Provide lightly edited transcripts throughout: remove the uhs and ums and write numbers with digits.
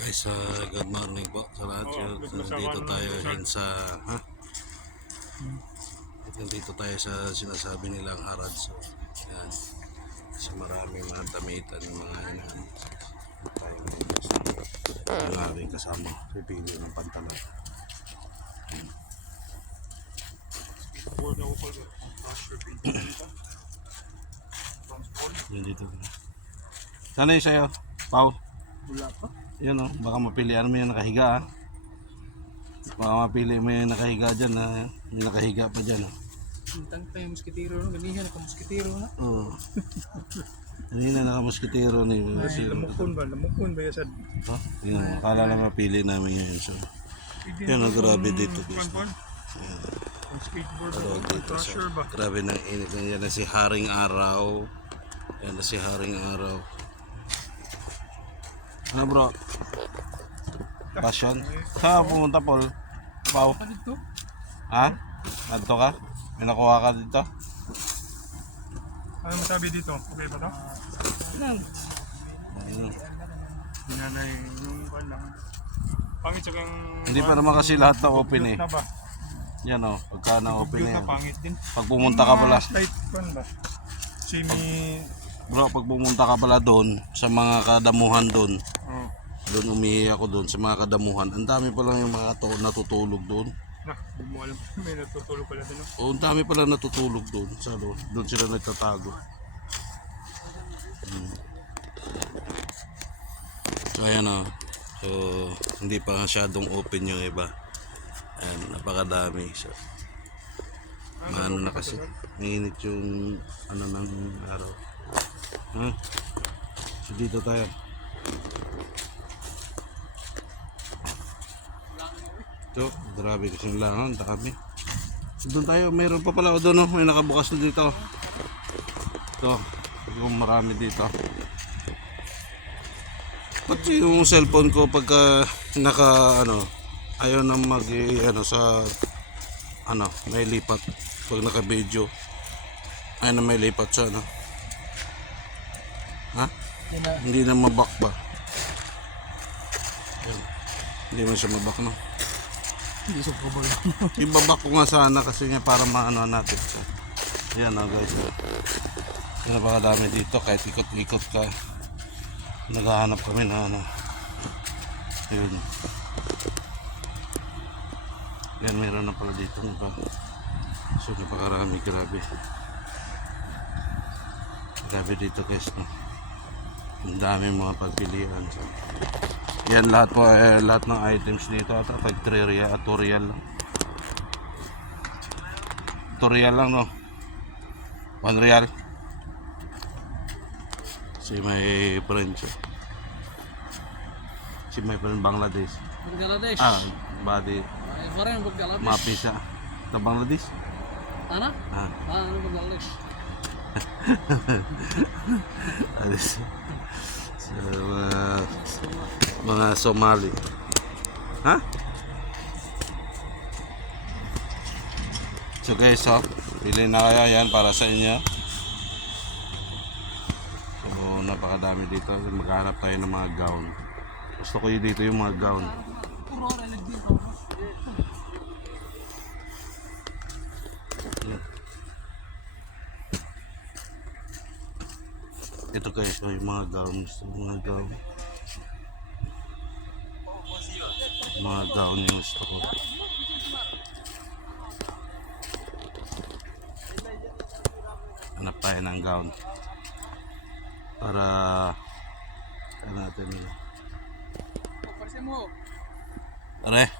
Guys, good morning po sa lahat. Nandito tayo sa nandito tayo sa sinasabi nilang harad. So, yan. Kasi maraming mga damitan ng mga inahan. Tayo yung aking kasama. Pipili ng pantalan. Yan dito. Sana yung sa'yo, Pao? Wala pa. Yun o, baka mapilian mo yung nakahiga. Baka mapili mo yung nakahiga dyan. Yung nakahiga pa dyan. Hintang pa yung muskitero, no? Ganihan naka-muskitero na. Oo. Kanina naka-muskitero na yung Lamukon ba yun sa... yun, akala na mapili namin yun. So, yun, grabe dito guys. Ang skateboard Tawag o dito. So, crusher ba? grabe ng init. Yan na si Haring Araw. Yan na si Haring Araw. Ano bro? Passion? Saan ka pumunta, Paul? Pao? Ano dito? Ha? Adto ka? May nakuha ka dito? Ano masabi dito? Okay ba ito? Ayun. Dinanay yung pan lang. Pangit sa kang... Hindi pa naman kasi lahat na open eh. Na ba? Yan o, pagka na-open na Dugyot yan. na pangit din. Pag pumunta ka pala, Slight pan ba? bro, pag pumunta ka pala doon, sa mga kadamuhan doon, Oh. doon umihi ako doon, sa mga kadamuhan, ang dami pa lang yung mga natutulog doon. Na, hindi mo alam. May natutulog pala din. O, ang dami pala natutulog doon, sa doon, doon sila nagtatago. So, ayan o. So, hindi pa masyadong open yung iba. Ayan, napakadami. So, maano na kasi, mainit yung ano ng araw. So, dito tayo. So, grabe kasi yung langan, dami. So, doon tayo, mayroon pa pala o doon, may nakabukas na dito. So, yung marami dito. Pati yung cellphone ko pagka ayaw na sa may lipat pag naka video. Ayaw na may lipat sa hindi na mabak ba? Ayun. Hindi mo siya mabak, no? Hindi sa kabal. Ibabak ko nga sana kasi nga para maano natin. Yan guys. Yan napakadami dito kahit ikot-ikot ka. Naghahanap kami na Ayun. Yan, meron na pala dito so napakarami, grabe dito guys, no? Ang dami mga pagpilian. So, yan lahat po, lahat ng items dito at 2 real lang. 2 real lang, no? 1 real. Si may friend siya. Si may friend Bangladesh. Bangladesh. Badi. Parang Bangladesh. Mapisa. Sa Bangladesh? Ano? Ano Bangladesh? Alis. So, mga Somali. So guys, pili na kayo yan para sa inyo. So napakadami dito. Maghanap tayo ng mga gown. Gusto ko yun dito yung mga gown. Ito guys, may mga gown. Mga gown yung gusto ko. Hanap tayo ng gown para natin are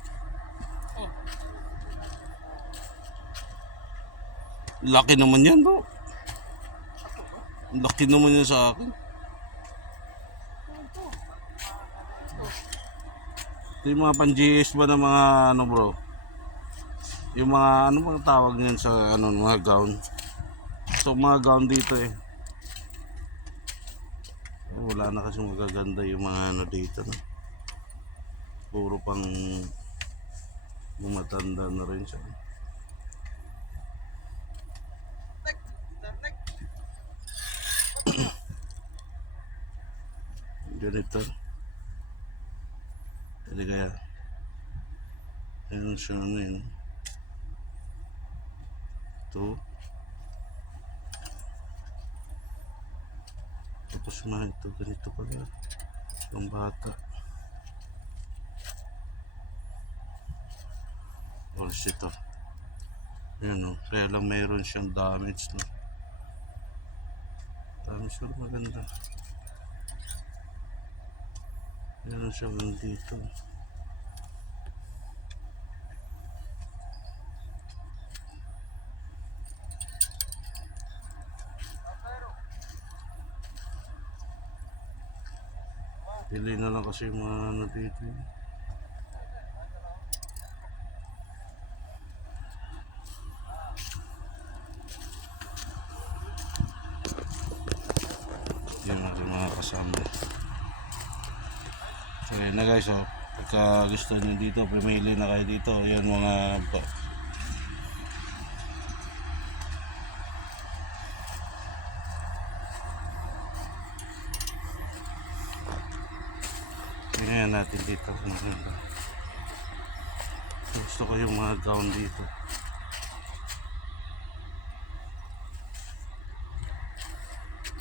laki naman yan, bro. Laki naman yan sa akin. Ito yung mga pan-GS ba na mga bro? Yung mga mga tawag niyan sa mga gown. So mga gown dito wala na kasi magaganda yung mga dito, no? Puro pang matanda na rin siya. Ganito. Pwede kaya. Ayun siya ano yun. Ito. Tapos na ito. Ganito pala. Yung bata. Oras ito. Ayun o. Kaya lang mayroon siyang damage no. Damage pero maganda. Meron siyang dito. Pili na lang kasi yung mga ano dito. Yan natin mga kasama. So yun na guys, oh. Pagka gusto nyo dito, pumili na kayo dito. Yan mga tingnan natin dito. Gusto ko yung mga gown dito.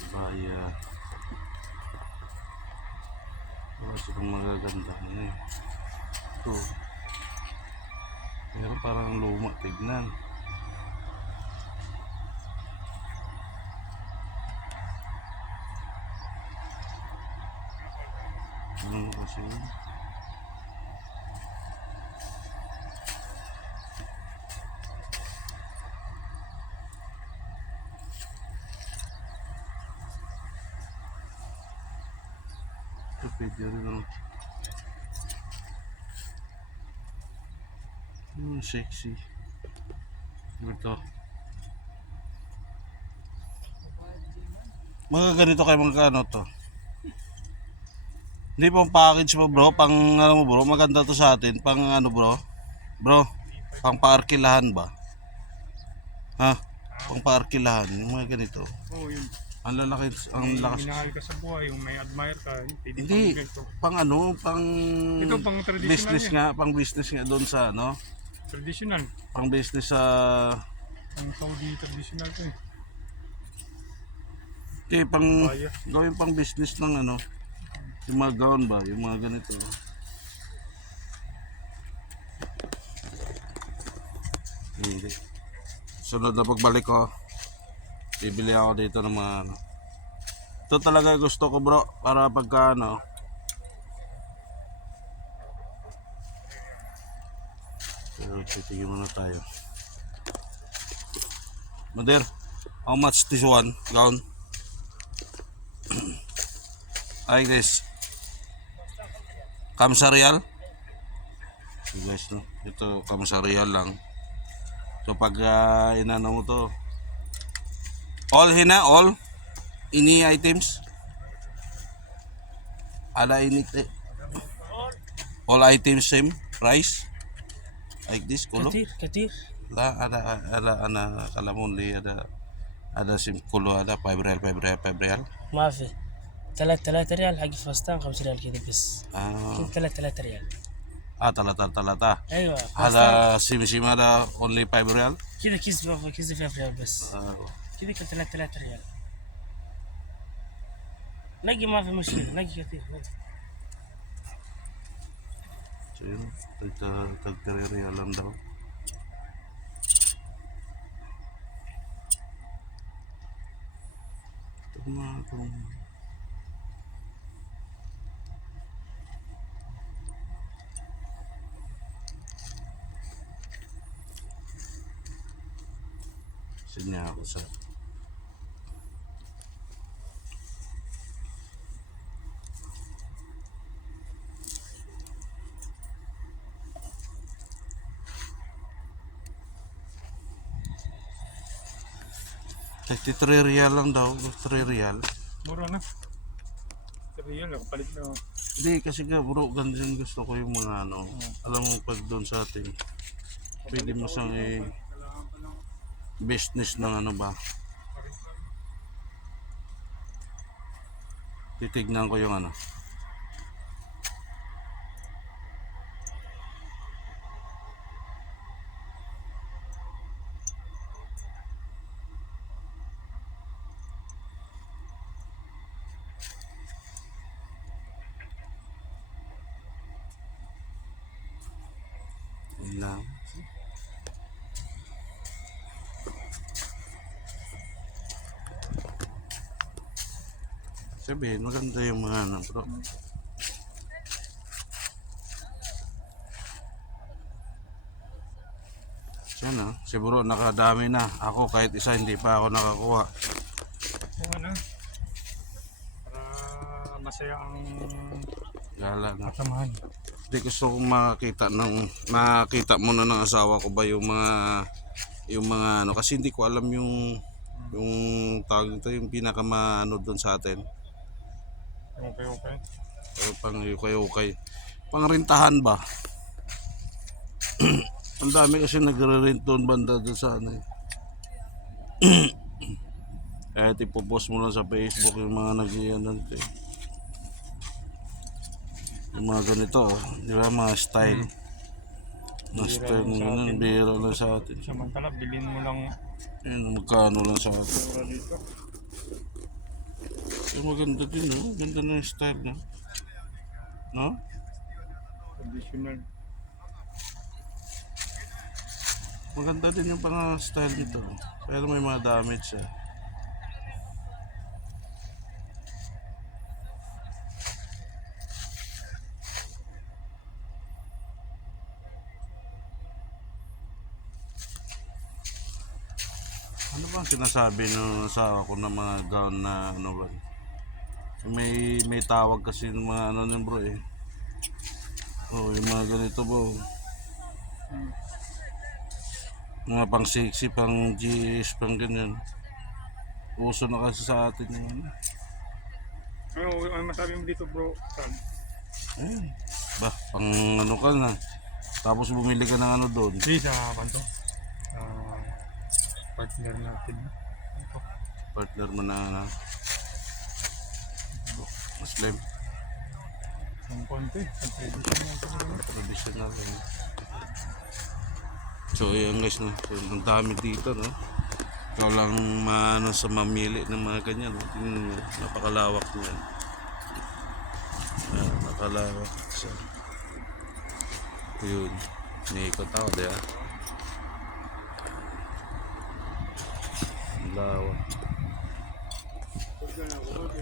Baya. Wala silang magaganda. Ano eh. Ito. Pero parang luma. Tignan. Ano kasi yun? Ito pwede rin oh. Sexy. Ito. Mga ganito kayo mga ano to. Hindi pang package mo bro, pang ano mo bro, maganda to sa atin, pang ano bro. Bro, pang paarkilahan ba? Ha? Pang paarkilahan, yung mga ganito. Oo, yun. Ang lalaki, ang May lakas. minahal ka sa buhay, yung may admire ka, pwede Hindi, pang ganito. pang ano, pang Ito, pang traditional business yan. nga, pang business nga doon sa ano, Traditional. pang business sa Ang Saudi traditional to eh. pang Baya. gawin pang business ng ano, yung mga gown ba, yung mga ganito. Hindi. Sunod na pagbalik ko, bibili ako dito ng mga ano. Ito talaga yung gusto ko bro, para pagka ano. Pero titigil muna tayo. Mother, how much this one gown? Ay guys, Kamsa Real. So guys no, ito Kamsa Real lang. So pag inano mo to, all hina, all ini items. Ala init all items same price. Like this kulo. كتير La ada ana kalamun li ada sim kulo ada 5 real 5 real 5 real. ما في 3 ريال حق فستان 5 ريال كذا بس Ah, كذا 3 ريال talata. ايوه فستان Ada sim ada only 5 real. كذا كيس 5 ريال بس Ah, كذا كذا 3 ريال نقي ما في مشكلة نقي كثير نقي. so yun, tag-real lang daw. Ito mga itong sinya ako sa Tagti 3 real lang daw, 3 real. Mura na. Sabi yun, palit na. Hindi kasi nga bro, ganun yung gusto ko yung mga ano. Alam mo pag doon sa atin, pwede mo siyang business ng ano ba. Titignan ko yung ano. lang. Sabihin, maganda yung mga ano bro. Yan si bro nakadami na. Ako kahit isa hindi pa ako nakakuha. Yung ano, para masaya ang Gala na. samahan. Hindi gusto kong makita muna ng asawa ko ba yung mga ano kasi hindi ko alam yung tawag nito yung pinakamaano doon sa atin. Okay, okay. O pang ukay-ukay. Pangrintahan ba? Ang dami kasi nagre-rent doon banda doon sa ano eh. Kahit ipopost mo lang sa Facebook yung mga nag-ianan eh. Yung mga ganito, di ba? Mga style. Mga style ng ganun, bihira lang sa atin. Samantala, bilhin mo lang Ayun, magkano lang sa atin. para dito. Yung maganda din, no? Ganda na yung style na. No? Traditional. Maganda din yung pang style nito. Pero may mga damage siya. Ano ba ang sinasabi nung asawa ko na mga gown na ano ba? May tawag kasi ng mga ano nun bro eh. Oh, yung mga ganito bro. Mga pang sexy, pang GS, pang ganyan. Uso na kasi sa atin yung ano. Ano masabi mo dito bro? Saan? Ayun. Bah, pang ano ka na. Tapos bumili ka ng ano doon. Di sa kanto. Partner natin. Ito. Partner mo na Muslim. Ang konti. Ang traditional talaga. Traditional. So yun guys, no? So, ang dami dito, no? Ikaw lang maano sa mamili ng mga ganyan, no? Tingnan mo, napakalawak niya. Napakalawak. So, yun. Niikot ako, di ba? Ang lawak.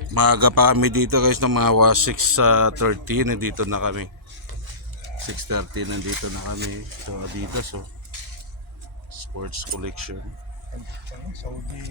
Maaga pa kami dito guys ng mga 6:30 nandito na kami. 6:30 nandito na kami. So dito sports collection. Saudi.